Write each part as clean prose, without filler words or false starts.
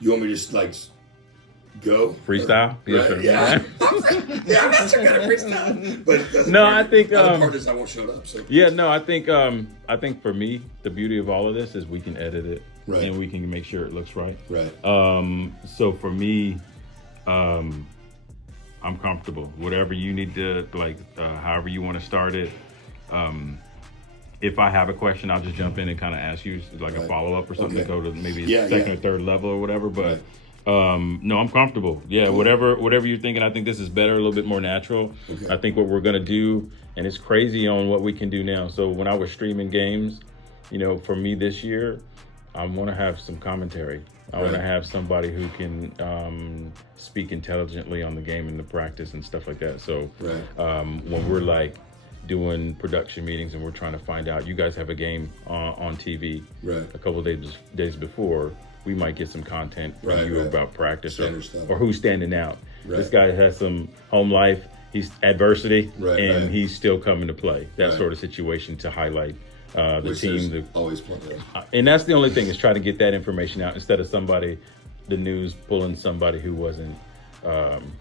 You want me to just like go freestyle? Right? Yeah. Yeah, I'm not sure kind of freestyle. But no, I think other part is I won't show up. So yeah, no, I think for me, the beauty of all of this is we can edit it right. and we can make sure it looks right. Right. So for me, I'm comfortable. Whatever you need to however you want to start it. If I have a question, I'll just jump in and kind of ask you like a follow up or something to go to maybe second or third level or whatever. But no, I'm comfortable. Yeah, cool. whatever you're thinking, I think this is better, a little bit more natural. Okay. I think what we're gonna do, and it's crazy on what we can do now. So when I was streaming games, for me this year, I want to have some commentary. I want to have somebody who can speak intelligently on the game and the practice and stuff like that. So when we're like doing production meetings and we're trying to find out, you guys have a game on TV a couple of days before, we might get some content from you about practice or who's standing out. This guy has some home life, he's adversity, and he's still coming to play. That sort of situation to highlight the team. Always plenty of. And that's the only thing, is try to get that information out instead of the news pulling somebody who wasn't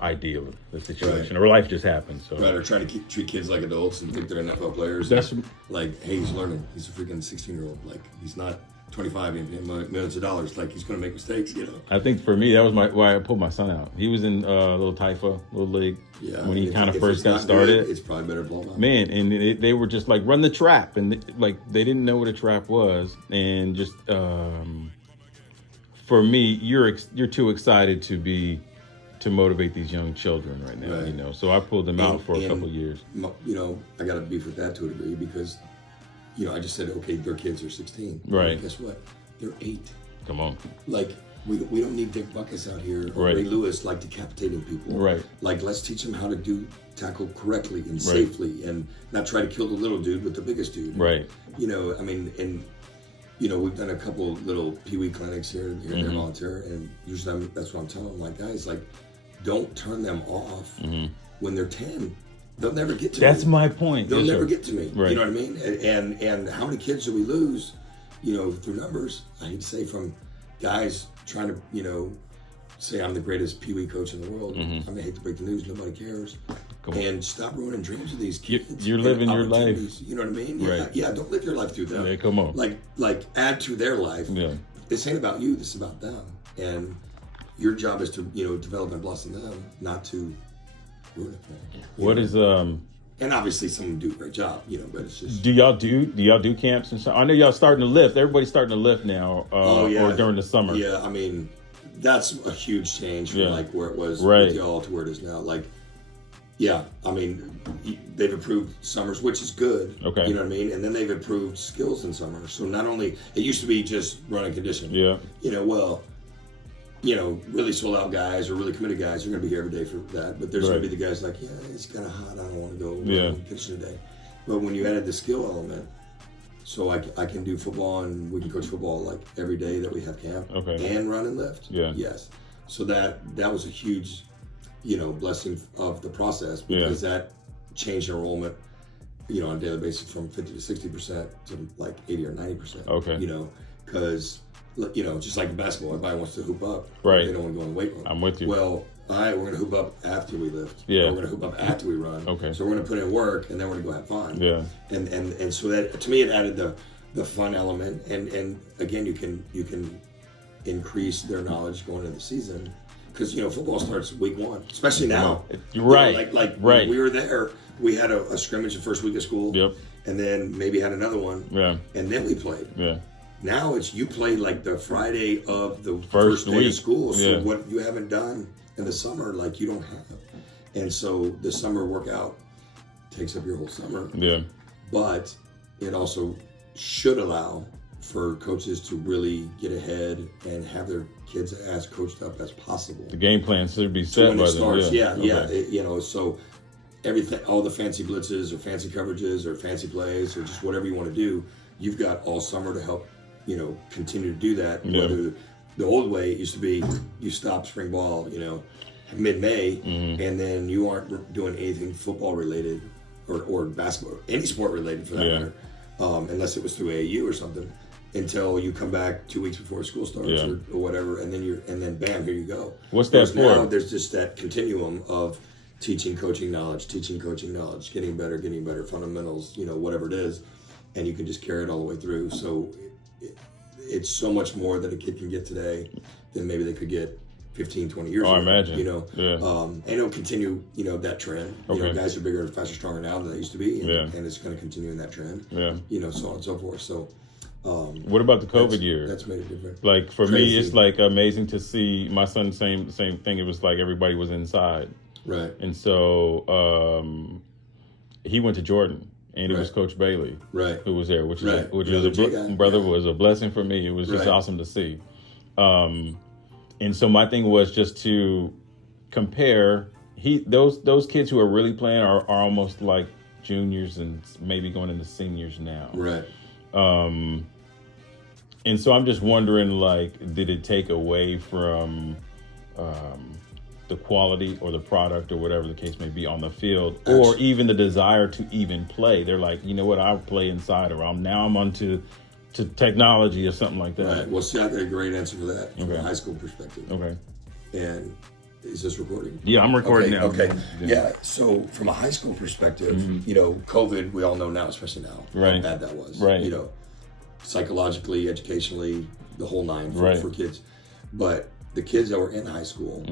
ideal of the situation, or life just happened. So or trying to treat kids like adults and think they're NFL players. That's like, hey, he's learning. He's a freaking 16-year-old. Like, he's not 25 and millions of dollars. Like, he's going to make mistakes. I think for me, that was why I pulled my son out. He was in little Taifa, little league. Yeah, when he kind of first got started, it's probably better to blow him out. Man, and they were just like, run the trap, and they didn't know what a trap was, and just for me, you're too excited to motivate these young children right now, So I pulled them out for a couple of years. I got to beef with that to a degree because, I just said, okay, their kids are 16. Right. But guess what? They're 8. Come on. Like, we don't need Dick Buckus out here or Ray Lewis like decapitating people. Right. Like, let's teach them how to tackle correctly and safely and not try to kill the little dude with the biggest dude. Right. We've done a couple little peewee clinics here and there volunteer, and usually that's what I'm telling them. Like, guys, like, don't turn them off when they're 10. They'll never get to me. That's my point. They'll never get to me. Right. You know what I mean? And how many kids do we lose, through numbers? I hate to say, from guys trying to, say I'm the greatest peewee coach in the world. I hate to break the news, nobody cares. And stop ruining dreams of these kids. You're living your life. You know what I mean? Right. Yeah, don't live your life through them. Yeah, come on. Like add to their life. Yeah. This ain't about you, this is about them. And your job is to, develop and blossom them, not to ruin it for them. What is and obviously some do a great job, but it's just. Do y'all do camps and stuff? I know y'all starting to lift. Everybody's starting to lift now. Or during the summer. Yeah, I mean, that's a huge change from like where it was with y'all to where it is now. Like, yeah, I mean, they've improved summers, which is good. Okay. You know what I mean? And then they've improved skills in summer. So not only, it used to be just running condition. Yeah. Really sold out guys or really committed guys are going to be here every day for that. But there's going to be the guys like, yeah, it's kind of hot. I don't want to go run condition today. But when you added the skill element, so I can do football and we can coach football like every day that we have camp and run and lift. Yeah. Yes. So that was a huge, blessing of the process because that changed enrollment, on a daily basis from 50 to 60% to like 80 or 90%. Okay. Because just like basketball, everybody wants to hoop up. Right. They don't want to go in the weight room. I'm with you. Well, all right, we're going to hoop up after we lift. Yeah. We're going to hoop up after we run. Okay. So we're going to put in work, and then we're going to go have fun. Yeah. And so that, to me, it added the fun element. And again, you can increase their knowledge going into the season. Because, football starts week 1, especially now. Right. When we were there, we had a scrimmage the first week of school. Yep. And then maybe had another one. Yeah. And then we played. Yeah. Now you play like the Friday of the first day of school. So what you haven't done in the summer, like you don't have. And so the summer workout takes up your whole summer. Yeah. But it also should allow for coaches to really get ahead and have their kids as coached up as possible. The game plan should be set by them. Yeah. So everything, all the fancy blitzes or fancy coverages or fancy plays or just whatever you want to do, you've got all summer to help continue to do that. Yeah. Whether the old way it used to be you stop spring ball, mid-May, and then you aren't doing anything football related or basketball, any sport related for that matter, unless it was through AAU or something. until you come back 2 weeks before school starts or whatever, and then bam, here you go. What's that for? Now there's just that continuum of teaching, coaching knowledge, getting better, fundamentals, whatever it is, and you can just carry it all the way through. So it's so much more that a kid can get today than maybe they could get 15, 20 years ago. I imagine. And it'll continue, that trend. Guys are bigger, faster, stronger now than they used to be, and it's going to continue in that trend. So on and so forth. So what about the COVID year? That's made it different. Like for me, it's like amazing to see my son. Same thing. It was like everybody was inside, right? And so he went to Jordan, and it was Coach Bailey, who was there, which was a blessing for me. It was just awesome to see. And so my thing was just to compare. Those kids who are really playing are almost like juniors and maybe going into seniors now, right? And so I'm just wondering, like, did it take away from the quality or the product or whatever the case may be on the field, or even the desire to even play? They're like, you know what, I'll play inside, or I'm onto technology or something like that. Right. Well, see, I got a great answer for that from a high school perspective. Okay. And is this recording? Yeah, I'm recording now. Okay. Yeah. So from a high school perspective, COVID, we all know now, especially now, how bad that was. Right. Psychologically, educationally, the whole nine for kids. But the kids that were in high school,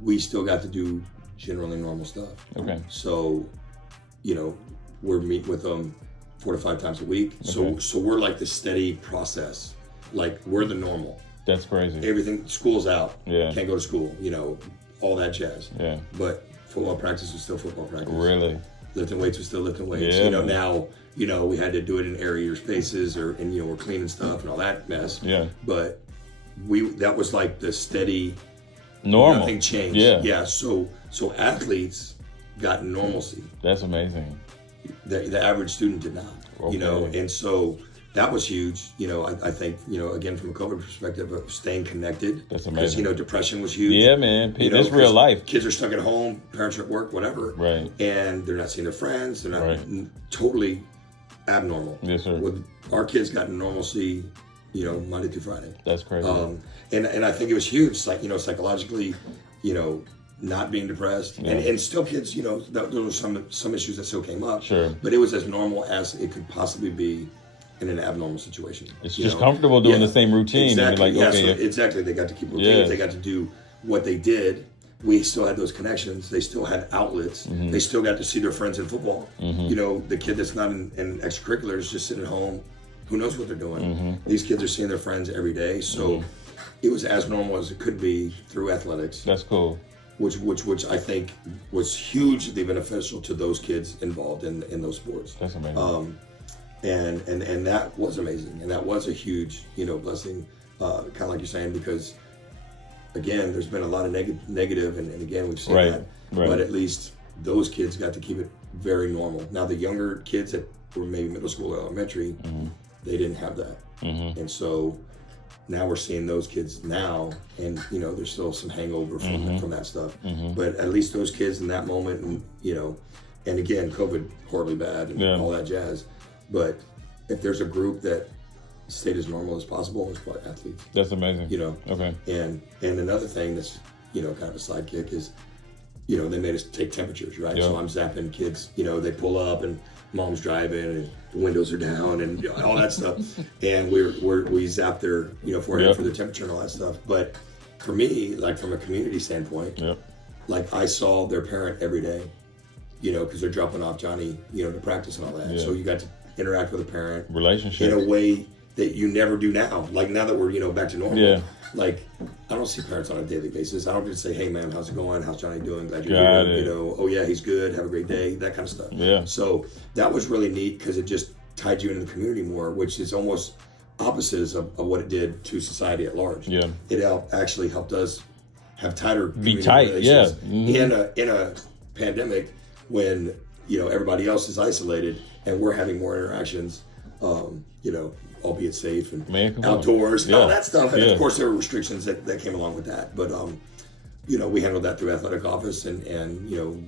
we still got to do generally normal stuff. Okay. So, we're meeting with them 4 to 5 times a week. Okay. So we're like the steady process. Like, we're the normal. That's crazy. Everything, school's out. Yeah. Can't go to school, all that jazz. Yeah. But football practice was still football practice. Really? Lifting weights was still lifting weights. Yeah. Now, we had to do it in airier spaces and we're cleaning stuff and all that mess. Yeah. But that was like the steady, normal. Nothing changed. Yeah. Yeah. So athletes got normalcy. That's amazing. The average student did not. Okay. And so that was huge. I think, again, from a COVID perspective, of staying connected. That's amazing. Because, depression was huge. Yeah, man. That's real life. Kids are stuck at home, parents are at work, whatever. Right. And they're not seeing their friends. They're not totally abnormal. Yes, sir. Our kids got normalcy, Monday through Friday. That's crazy. And I think it was huge, like, psychologically, not being depressed, and still kids, there were some issues that still came up. Sure. But it was as normal as it could possibly be in an abnormal situation. It's just comfortable doing the same routine. Exactly. And you're like, exactly. They got to keep routines. They got to do what they did. We still had those connections. They still had outlets. They still got to see their friends in football. The kid that's not in extracurriculars, just sitting at home, who knows what they're doing. These kids are seeing their friends every day. So it was as normal as it could be through athletics. That's cool. Which I think was hugely beneficial to those kids involved in those sports. That's amazing. And that was amazing, and that was a huge blessing, kind of like you're saying, because again, there's been a lot of negative, and again we've seen that, but at least those kids got to keep it very normal. Now the younger kids that were maybe middle school or elementary, they didn't have that, and so now we're seeing those kids now, and there's still some hangover from that stuff. But at least those kids in that moment, and again, COVID horribly bad and all that jazz. But if there's a group that stayed as normal as possible, it's probably athletes. That's amazing. Okay. And another thing that's kind of a sidekick is, they made us take temperatures, right? Yeah. So I'm zapping kids. They pull up and mom's driving and the windows are down and all that stuff, and we zap their forehead for their temperature and all that stuff. But for me, like from a community standpoint, like I saw their parent every day, because they're dropping off Johnny, to practice and all that. So you got to interact with a parent relationship in a way that you never do now. Like now that we're back to normal. Like I don't see parents on a daily basis. I don't just say, "Hey man, how's it going? How's Johnny doing? Glad you're here." "Oh yeah, he's good. Have a great day." That kind of stuff. Yeah. So that was really neat because it just tied you into the community more, which is almost opposites of what it did to society at large. Yeah. It actually helped us have tighter be tight. relations in a pandemic when everybody else is isolated and we're having more interactions. Albeit safe and outdoors and all that stuff. And of course there were restrictions that came along with that. But we handled that through athletic office and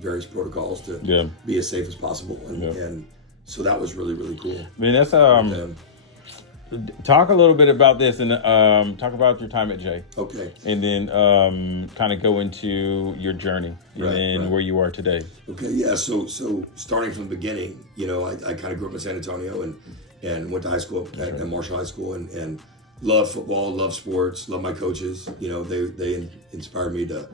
various protocols to be as safe as possible. And so that was really, really cool. I mean, that's talk a little bit about this and talk about your time at Jay. Okay. And then kind of go into your journey and then where you are today. Okay, yeah. So starting from the beginning, you know, I kind of grew up in San Antonio and went to high school at Marshall High School and loved football, loved sports, loved my coaches. You know, they inspired me to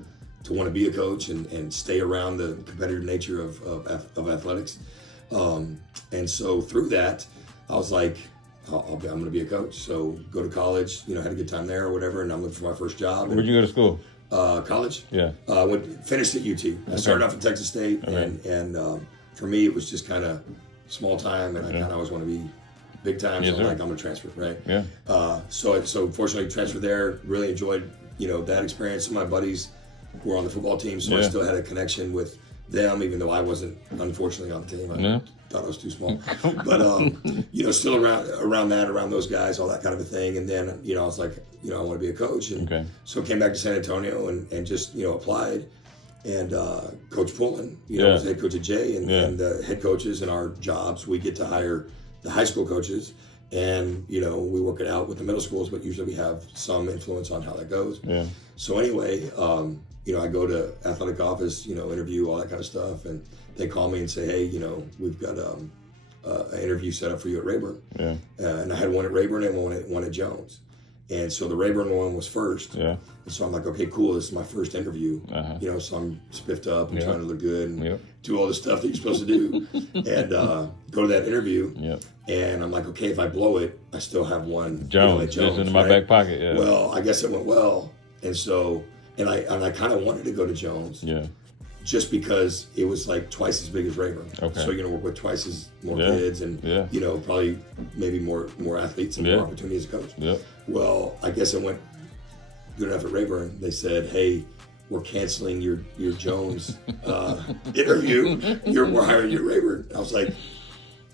want to be a coach and stay around the competitive nature of athletics. And so through that, I was like, I'm going to be a coach. So go to college, you know, had a good time there or whatever, and I'm looking for my first job. Where'd you go to school? College. Yeah. Finished at UT. I started off at Texas State, and for me, it was just kind of small time, and I kind of always want to be big time. So I'm going to transfer, right? Yeah. So fortunately, transferred there. Really enjoyed, you know, that experience. Some of my buddies were on the football team, so I still had a connection with them, even though I wasn't, unfortunately, on the team. I thought I was too small. But, you know, still around those guys, all that kind of a thing. And then, you know, I was like, you know, I want to be a coach. And so I came back to San Antonio and just, you know, applied. And Coach Pullen, you know, was head coach at Jay. And the head coaches in our jobs, we get to hire the high school coaches. And, you know, we work it out with the middle schools, but usually we have some influence on how that goes. Yeah. So anyway, you know, I go to athletic office, you know, interview, all that kind of stuff. And they call me and say, hey, you know, we've got an interview set up for you at Rayburn. Yeah. And I had one at Rayburn and one at Jones. And so the Rayburn one was first. Yeah. And so I'm like, okay, cool. This is my first interview. You know, so I'm spiffed up and trying to look good and do all the stuff that you're supposed to do. And go to that interview. And I'm like, okay, if I blow it, I still have one. Jones, you know, just in my back pocket. Yeah. Well, I guess it went well. And so, and I kind of wanted to go to Jones. Yeah. Just because it was like twice as big as Rayburn. Okay. So you're gonna work with twice as more kids and you know, probably maybe more athletes and more opportunity as a coach. Yeah. Well, I guess it went good enough at Rayburn. They said, hey, we're canceling your Jones interview. We're hiring you at Rayburn. I was like,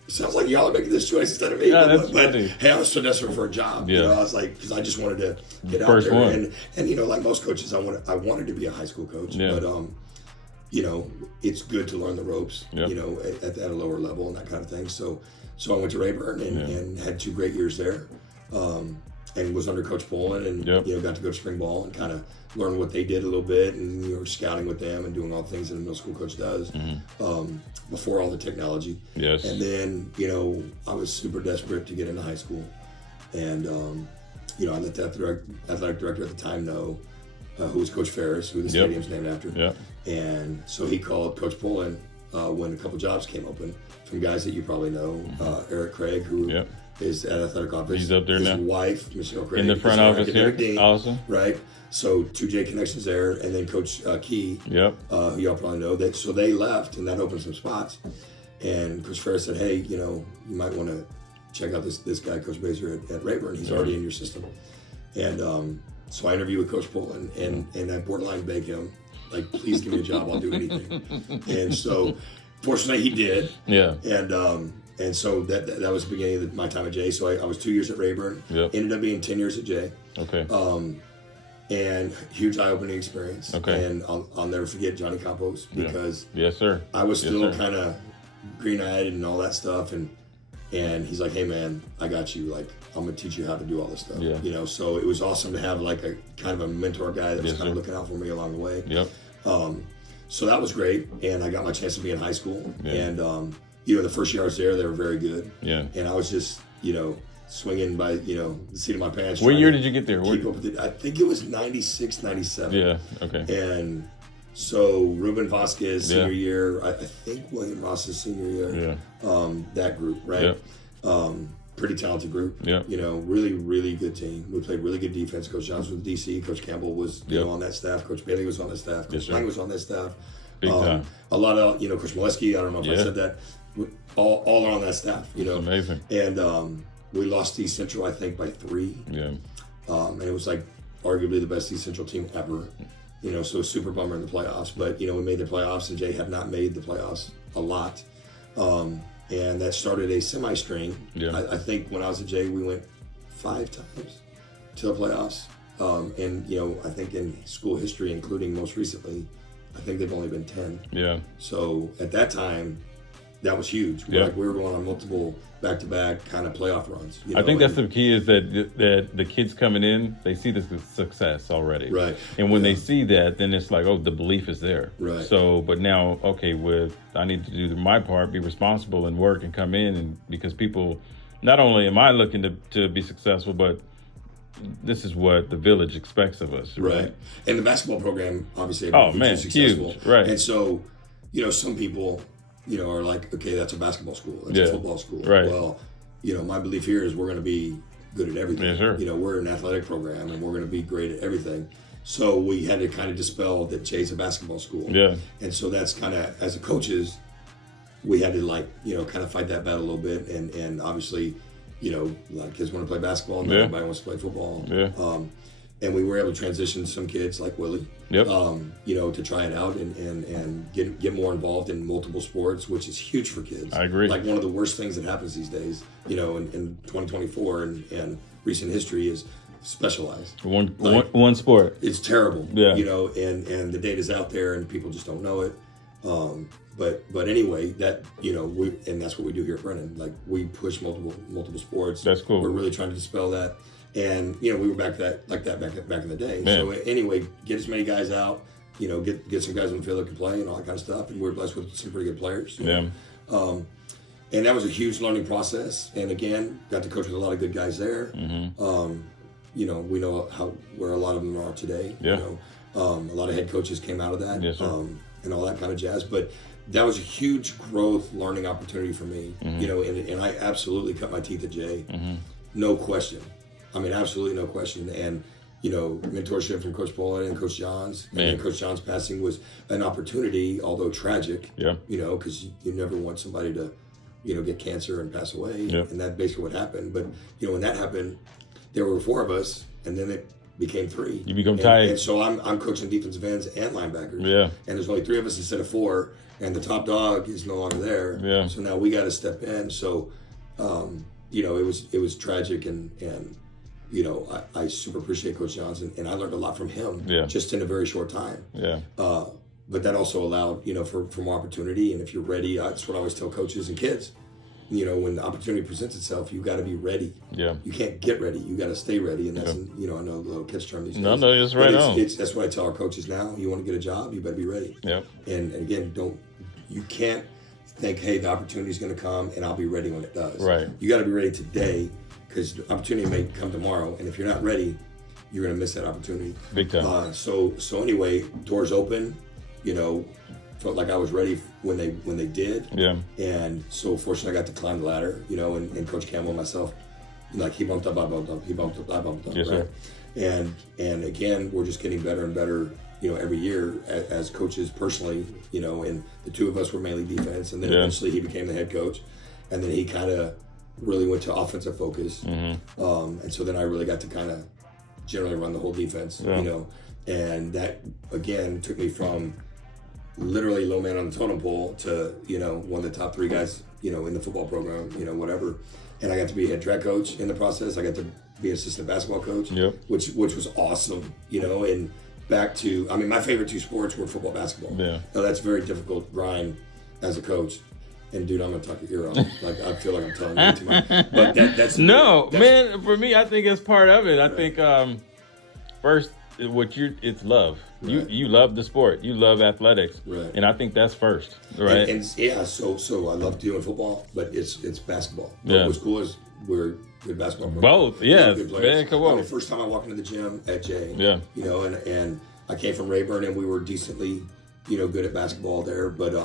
sounds like y'all are making this choice instead of me. Yeah, but hey, I was so desperate for a job. Yeah. You know, I was like, because I just wanted to get out there. And you know, like most coaches, I wanted to be a high school coach. Yeah. But you know, it's good to learn the ropes, you know, at a lower level and that kind of thing. So I went to Rayburn and had 2 great years there, and was under Coach Pullen and, you know, got to go to spring ball and kind of learn what they did a little bit and, you know, scouting with them and doing all the things that a middle school coach does before all the technology. Yes. And then, you know, I was super desperate to get into high school. And, you know, I let the athletic director at the time know, who was Coach Ferris, who the stadium's named after. Yep. And so he called Coach Pullen when a couple jobs came open from guys that you probably know. Eric Craig, who is at athletic office. He's up there His now. His wife, Michelle Craig. In the front office here. Dean, awesome. Right. So 2J connections there. And then Coach Key, who y'all probably know. So they left and that opened some spots. And Coach Ferris said, hey, you know, you might want to check out this guy, Coach Basore at Rayburn. He's already in your system. And so I interviewed with Coach Pullen and I borderline begged him, like, please give me a job, I'll do anything. And so, fortunately, he did. Yeah. And so that was the beginning of my time at Jay. So I was 2 years at Rayburn. Yep. Ended up being 10 years at Jay. Okay. And huge eye-opening experience. Okay. And I'll never forget Johnny Campos because yes, sir. I was still kind of green-eyed and all that stuff. And he's like, hey, man, I got you. Like, I'm going to teach you how to do all this stuff. Yeah. You know, so it was awesome to have like a kind of a mentor guy that was kind of looking out for me along the way. Yep. So that was great. And I got my chance to be in high school. Yeah. And, you know, the first year I was there, they were very good. Yeah. And I was just, you know, swinging by, you know, the seat of my pants. What year did you get there? Keep up with it. I think it was 96, 97. Yeah. Okay. And so Ruben Vasquez senior year, I think William Ross's senior year. Yeah. That group, right? Yeah. Pretty talented group. Yeah. You know, really, really good team. We played really good defense. Coach Johnson was DC. Coach Campbell was you know, on that staff. Coach Bailey was on that staff. Coach Lang was on that staff. Big time. A lot of, you know, Coach Molesky, I don't know if I said that. All are on that staff, you know. That's amazing. And we lost East Central, I think, by 3. Yeah. And it was like arguably the best East Central team ever. You know, so super bummer in the playoffs. But, you know, we made the playoffs, and Jay had not made the playoffs a lot. And that started a semi-string. Yeah. I think when I was at Jay, we went 5 times to the playoffs. And, you know, I think in school history, including most recently, I think they've only been 10. Yeah. So at that time, that was huge. Yeah. Like we were going on multiple back-to-back kind of playoff runs. I think that's the key is that the kids coming in, they see the success already. Right. And when they see that, then it's like, oh, the belief is there. Right. So, but now, okay, I need to do my part, be responsible and work and come in, and because people, not only am I looking to be successful, but this is what the village expects of us. Right. And the basketball program, obviously, successful. Huge. Right. And so, some people, are like, okay, that's a basketball school. That's a football school. Right. Well, my belief here is we're going to be good at everything. Yeah, sure. We're an athletic program and we're going to be great at everything. So we had to kind of dispel that Jay's a basketball school. Yeah. And so that's kind of, as a coaches, we had to kind of fight that battle a little bit. And obviously, a lot of kids want to play basketball and everybody wants to play football. Yeah. And we were able to transition some kids like Willie, Yep. To try it out and get more involved in multiple sports, which is huge for kids. I agree. Like one of the worst things that happens these days, in 2024 and recent history is specialized. One sport. It's terrible. Yeah. And the data's out there and people just don't know it. But anyway, that and that's what we do here at Brennan. Like we push multiple sports. That's cool. We're really trying to dispel that. And we were back in the day. Man. So anyway, get as many guys out. Get some guys on the field that can play and all that kind of stuff. And we're blessed with some pretty good players. Yeah. And that was a huge learning process. And again, got to coach with a lot of good guys there. Mm-hmm. We know where a lot of them are today. Yeah. A lot of head coaches came out of that. Yes, sir. And all that kind of jazz. But that was a huge growth learning opportunity for me. Mm-hmm. And I absolutely cut my teeth at Jay. Mm-hmm. No question. I mean, absolutely no question. And, mentorship from Coach Paul and Coach John's. Man. And Coach John's passing was an opportunity, although tragic. Yeah. Because you never want somebody to, get cancer and pass away. Yeah. And that's basically what happened. But, when that happened, there were 4 of us, and then it became 3. You become tight. And so I'm coaching defensive ends and linebackers. Yeah. And there's only 3 of us instead of 4, and the top dog is no longer there. Yeah. So now we got to step in. So, it was tragic, and I super appreciate Coach Johnson, and I learned a lot from him just in a very short time. Yeah. But that also allowed, for more opportunity. And if you're ready, that's what I always tell coaches and kids. When the opportunity presents itself, you got to be ready. Yeah. You can't get ready. You got to stay ready. And that's, I know a little kids term these days. No, it's right on. That's what I tell our coaches now. You want to get a job, you better be ready. Yep. And again, you can't think, hey, the opportunity is going to come and I'll be ready when it does. Right. You got to be ready today, because the opportunity may come tomorrow, and if you're not ready, you're going to miss that opportunity. Big time. So anyway, doors open. Felt like I was ready when they did. Yeah. And so fortunately, I got to climb the ladder. And Coach Campbell and myself, he bumped up, I bumped up, he bumped up, I bumped up. Yes, right? sir. And again, we're just getting better and better. Every year as coaches personally. And the 2 of us were mainly defense, and then eventually he became the head coach, and then he kind of really went to offensive focus. Mm-hmm. And so then I really got to kind of generally run the whole defense, and that again took me from literally low man on the totem pole to, one of the top 3 guys, in the football program, whatever. And I got to be head track coach in the process. I got to be assistant basketball coach, which was awesome, and back to, my favorite 2 sports were football, basketball. Yeah. Now that's very difficult grind as a coach. And dude, I'm gonna talk your ear off. Like I feel like I'm telling you too much. But that's man. For me, I think it's part of it. Right. I think first, it's love. Right. You love the sport. You love athletics. Right. And I think that's first. Right. And so I love doing football, but it's basketball. Yeah. What's cool is we're good basketball players. Both, yes. Good players. Man, come on. The first time I walked into the gym at Jay. Yeah. And I came from Rayburn, and we were decently, good at basketball there, but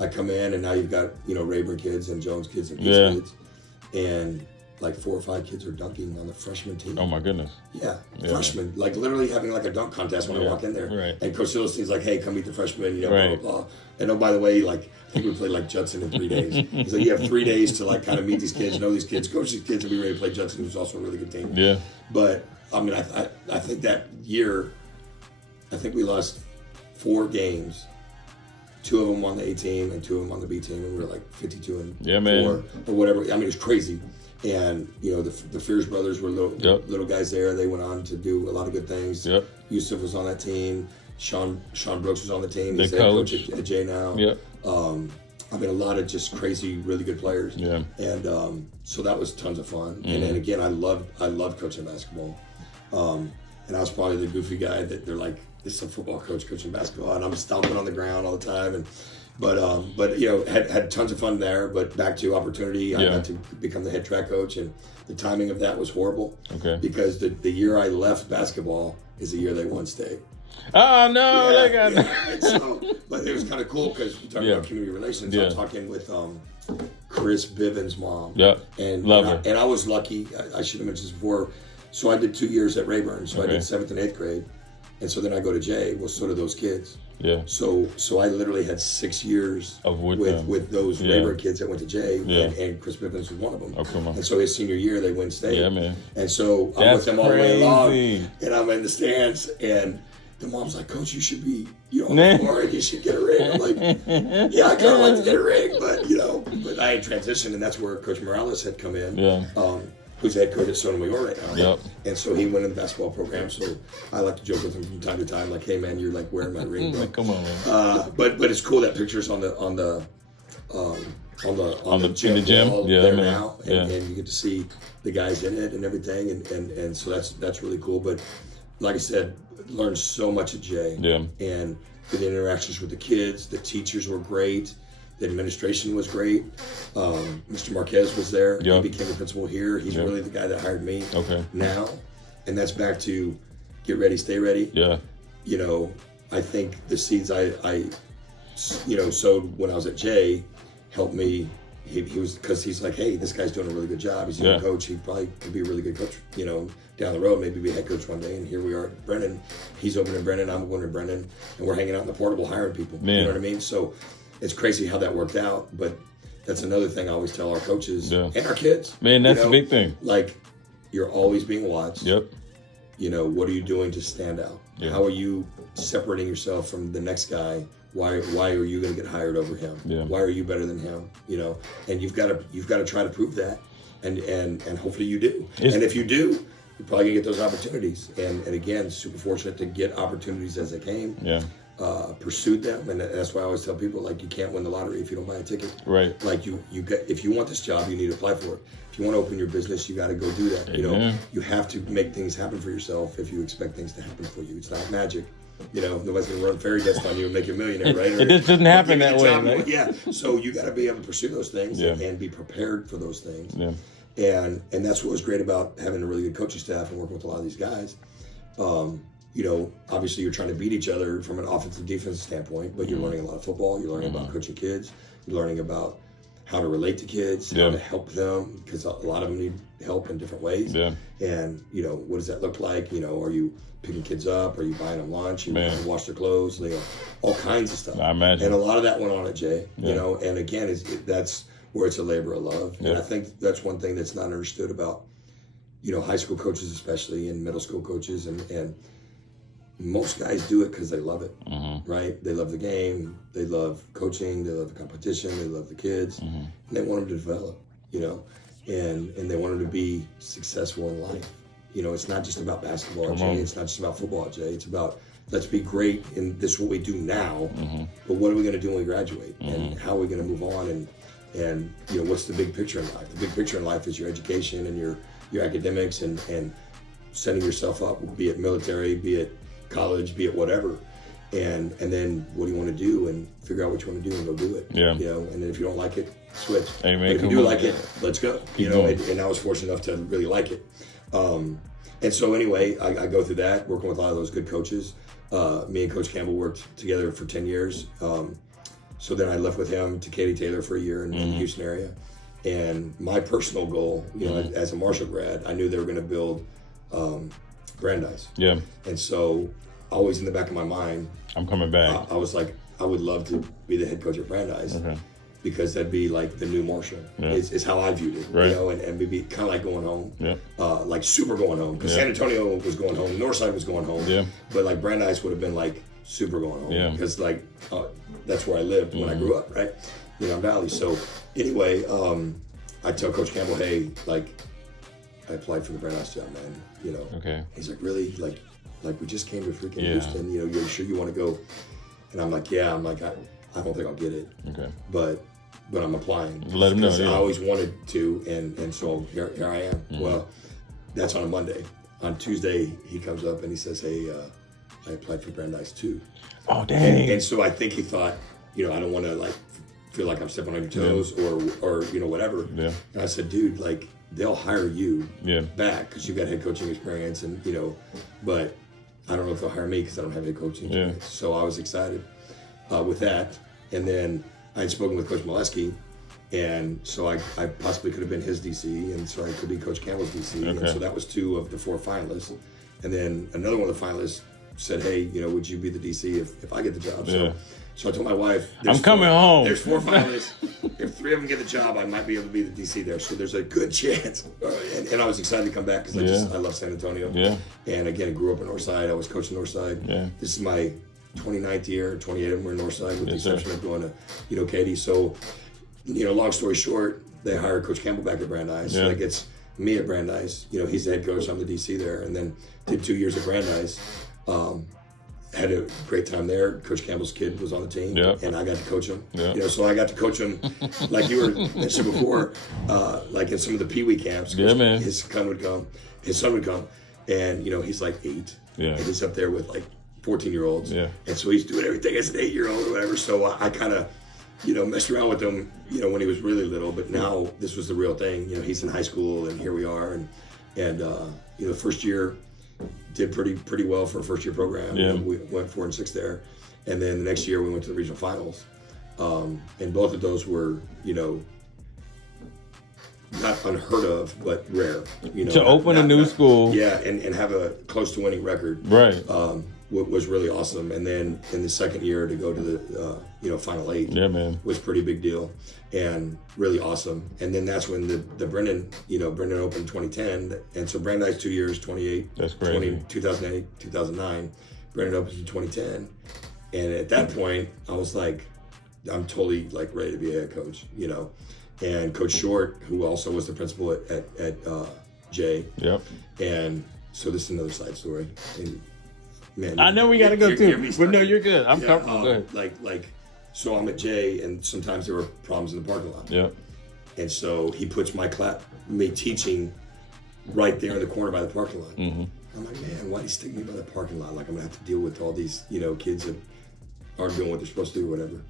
I come in, and now you've got, Rayburn kids and Jones kids and East kids. And like 4 or 5 kids are dunking on the freshman team. Oh, my goodness. Yeah. Freshmen. Like literally having like a dunk contest when I walk in there. Right. And Coach Silverstein's like, hey, come meet the freshmen, right. blah, blah, blah. And oh, by the way, I think we played like Judson in 3 days. He's like, you have 3 days to kind of meet these kids, know these kids, coach these kids, and be ready to play Judson, who's also a really good team. Yeah. But, I think that year, I think we lost 4 games. 2 of them won the A team and 2 of them on the B team, and we were like 52 and 4 or whatever. It was crazy. And the Fears brothers were little guys there. They went on to do a lot of good things. Yep. Yusuf was on that team. Sean Brooks was on the team. He's head coach at Jay now. Yep. I mean, a lot of just crazy, really good players. Yeah. And so that was tons of fun. And then again, I love coaching basketball. And I was probably the goofy guy that they're like, this is a football coach coaching basketball, and I'm stomping on the ground all the time. But you know, had tons of fun there. But back to opportunity, I got to become the head track coach, and the timing of that was horrible. Okay. Because the year I left basketball is the year they won state. Oh no! Yeah, They got yeah. So, but it was kind of cool because we're talking about community relations. I'm talking with Chris Bivens' mom. Yeah. And love her. And I was lucky. I should have mentioned this before. So I did 2 years at Rayburn. So I did 7th and 8th grade, and so then I go to Jay. Well, so do those kids. Yeah. So I literally had 6 years with those Rayburn kids that went to Jay, and Chris Bivens was one of them. Oh, come on. And so his senior year, they win state. Yeah, man. And so I'm with them all the way along, and I'm in the stands, and the mom's like, Coach, you should be, on the floor, and you should get a ring. I'm like, yeah, I kind of like to get a ring, but I had transitioned, and that's where Coach Morales had come in. Yeah. Who's the head coach at Sotomayor right now. Yep. And so he went in the basketball program. So I like to joke with him from time to time, like, hey man, you're like wearing my ring, bro. Come on, man. But it's cool that picture's on the gym wall there now, and you get to see the guys in it and everything, and so that's really cool. But like I said, learned so much at Jay. Yeah. And the interactions with the kids, the teachers were great. The administration was great. Mr. Marquez was there. Yep. He became the principal here. He's really the guy that hired me now. And that's back to get ready, stay ready. Yeah. I think the seeds I sowed when I was at Jay helped me. He was, because he's like, hey, this guy's doing a really good job. He's a good coach. He probably could be a really good coach, down the road, maybe be a head coach one day. And here we are at Brennan. He's opening Brennan. I'm going to Brennan. And we're hanging out in the portable hiring people. Man. You know what I mean? So it's crazy how that worked out, but that's another thing I always tell our coaches and our kids. Man, that's a big thing. Like, you're always being watched. Yep. What are you doing to stand out? Yeah. How are you separating yourself from the next guy? Why are you going to get hired over him? Yeah. Why are you better than him? And you've got to try to prove that, and hopefully you do. And if you do, you're probably gonna get those opportunities. And again, super fortunate to get opportunities as they came. Yeah. Pursued them, and that's why I always tell people, like, you can't win the lottery if you don't buy a ticket. Right. Like if you want this job, you need to apply for it. If you want to open your business, you got to go do that. Amen. You have to make things happen for yourself if you expect things to happen for you. It's not magic. Nobody's gonna run fairy dust on you and make you a millionaire, right? It just doesn't happen that way, right? Yeah. So you got to be able to pursue those things and be prepared for those things. Yeah. And that's what was great about having a really good coaching staff and working with a lot of these guys. Obviously you're trying to beat each other from an offensive defensive standpoint, but you're learning a lot of football. You're learning about coaching kids. You're learning about how to relate to kids, how to help them, because a lot of them need help in different ways. Yeah. And, what does that look like? Are you picking kids up? Are you buying them lunch? Are you having to wash their clothes? All kinds of stuff. I imagine. And a lot of that went on at Jay, and again, that's where it's a labor of love. Yeah. And I think that's one thing that's not understood about, high school coaches especially, and middle school coaches, and most guys do it because they love it, right? They love the game, they love coaching, they love the competition, they love the kids, and they want them to develop, and they want them to be successful in life. It's not just about basketball at Jay, it's not just about football at Jay, it's about, let's be great, and this is what we do now, but what are we going to do when we graduate, and how are we going to move on, and what's the big picture in life? The big picture in life is your education and your academics, and setting yourself up, be it military, be it college, be it whatever, and then what do you want to do, and figure out what you want to do and go do it. And then if you don't like it, switch. Amen. But if you do like it, let's go. And I was fortunate enough to really like it. And so anyway, I go through that, working with a lot of those good coaches. Me and Coach Campbell worked together for 10 years. So then I left with him to Katie Taylor for a year in the Houston area. And my personal goal, as a Marshall grad, I knew they were going to build Brandeis. Yeah. And so always in the back of my mind, I'm coming back. I was like, I would love to be the head coach at Brandeis. Because that'd be like the new Marshall. Is how I viewed it. Right. And maybe kind of like going home. Like super going home. Because San Antonio was going home, Northside was going home. But like Brandeis would have been like super going home. Because like that's where I lived when I grew up, right? Valley. So anyway, I tell Coach Campbell, hey, like, I applied for the Brandeis job, man. Okay. He's like, really? Like we just came to freaking Houston. You're sure you want to go? And I'm like, yeah. I'm like, I don't think I'll get it. Okay. But but I'm applying. Let him know. I always wanted to, and so here I am. Mm-hmm. Well, that's on a Monday. On Tuesday, he comes up and he says, "Hey, I applied for Brandeis too." Oh, dang. And so I think he thought, I don't want to like feel like I'm stepping on your toes or whatever. Yeah. And I said, dude, like they'll hire you back because you got head coaching experience, and but I don't know if they'll hire me because I don't have head coaching experience. So I was excited with that, and then I had spoken with Coach Molesky, and so I possibly could have been his DC, and so I could be Coach Campbell's DC, and so that was 2 of the 4 finalists, and then another one of the finalists said, "Hey, would you be the DC if I get the job?" So I told my wife, I'm coming home. There's 4 finalists. If 3 of them get the job, I might be able to be the DC there. So there's a good chance. And I was excited to come back because I love San Antonio. Yeah. And again, I grew up in Northside. I was coaching Northside. Yeah. This is my 29th year, 28 of them were in Northside with the exception of going to, Katy. So, long story short, they hired Coach Campbell back at Brandeis. So that gets me at Brandeis. He's the head coach. I'm the DC there. And then did 2 years at Brandeis. Had a great time there. Coach Campbell's kid was on the team, and I got to coach him. So I got to coach him, like you were mentioned before, like in some of the Pee Wee camps. His son would come, and he's like 8, and he's up there with like 14-year-olds, and so he's doing everything as an 8-year-old or whatever. So I kind of, messed around with him, when he was really little. But now this was the real thing. He's in high school, and here we are, and first year. Did pretty well for a first-year program. We went 4 and 6 there, and then the next year we went to the regional finals, and both of those were not unheard of but rare. To open a new school, and have a close to winning record, right? Was really awesome. And then in the second year to go to the Final 8, was a pretty big deal and really awesome. And then that's when the Brennan opened 2010, and so Brandeis 2 years, 28, that's crazy. 2008, 2009. Brennan opens in 2010, and at that point I was like, I'm totally like ready to be a head coach, And Coach Short, who also was the principal at Jay, and so this is another side story. And, man, I know we got to go too, but no, you're good. I'm comfortable. Go ahead. So I'm at Jay, and sometimes there were problems in the parking lot. Yep. And so he puts me teaching right there in the corner by the parking lot. Mm-hmm. I'm like, man, why'd he stick me by the parking lot? Like I'm gonna have to deal with all these, kids that aren't doing what they're supposed to do or whatever.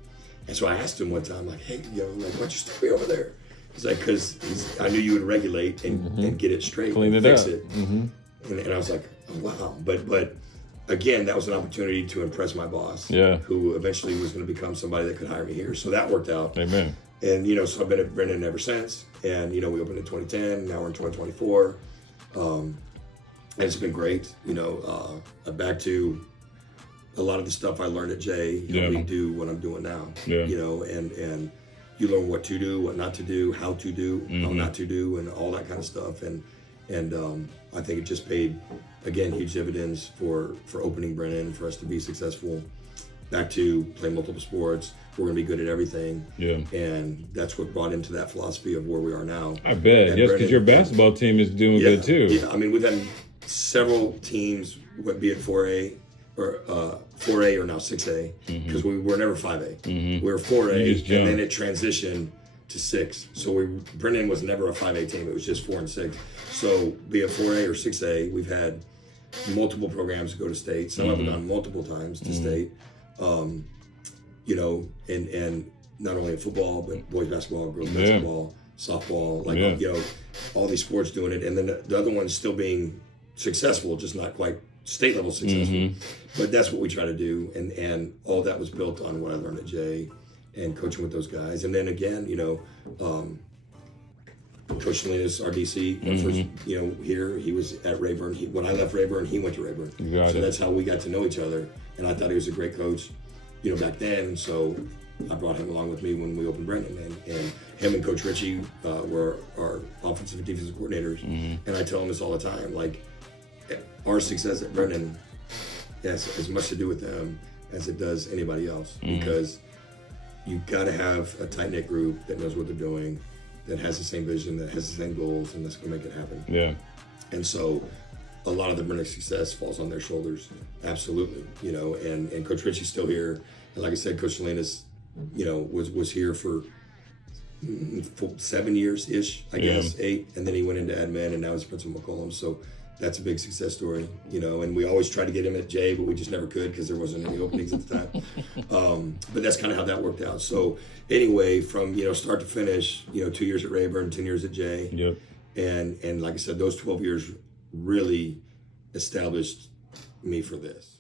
And so I asked him one time, like, hey, why'd you stick me over there? He's like, because I knew you would regulate and get it straight, clean and it fix up. it. Mm-hmm. And I was like, oh, wow. But again, that was an opportunity to impress my boss, who eventually was going to become somebody that could hire me here. So that worked out. Amen. And, so I've been at Brennan ever since. And, we opened in 2010. Now we're in 2024. And it's been great. Back to a lot of the stuff I learned at Jay, we do what I'm doing now. And you learn what to do, what not to do, how to do, how not to do, and all that kind of stuff. And I think it just paid, again, huge dividends for opening Brennan, for us to be successful. Back to play multiple sports, we're going to be good at everything. And that's what brought into that philosophy of where we are now. I bet, because your basketball team is doing good too. Yeah, I mean, we've had several teams, be it 4A or 4A or now 6A, because we were never 5A. We were 4A, and then it transitioned to 6. So Brennan was never a 5A team. It was just 4 and 6. So be it 4A or 6A, we've had multiple programs go to state. Some have gone multiple times to state. And not only in football, but boys basketball, girls basketball, softball, all these sports doing it. And then the other one's still being successful, just not quite state level successful. But that's what we try to do. And all that was built on what I learned at Jay and coaching with those guys. And then again, Coach Salinas, our DC, first, here, he was at Rayburn. When I left Rayburn, he went to Rayburn. So that's how we got to know each other. And I thought he was a great coach, back then. And so I brought him along with me when we opened Brennan. And him and Coach Ritchie were our offensive and defensive coordinators. And I tell him this all the time, like, our success at Brennan has as much to do with them as it does anybody else. Because you've got to have a tight-knit group that knows what they're doing, that has the same vision, that has the same goals, and that's going to make it happen. Yeah. And so a lot of the Brennan success falls on their shoulders, absolutely, and Coach Ritchie's still here. And like I said, Coach Salinas, was here for 7 years-ish, I guess, 8. And then he went into admin, and now he's Principal McCollum. So that's a big success story, and we always tried to get him at Jay, but we just never could because there wasn't any openings at the time. But that's kind of how that worked out. So anyway, from, start to finish, 2 years at Rayburn, 10 years at Jay. Yep. And like I said, those 12 years really established me for this.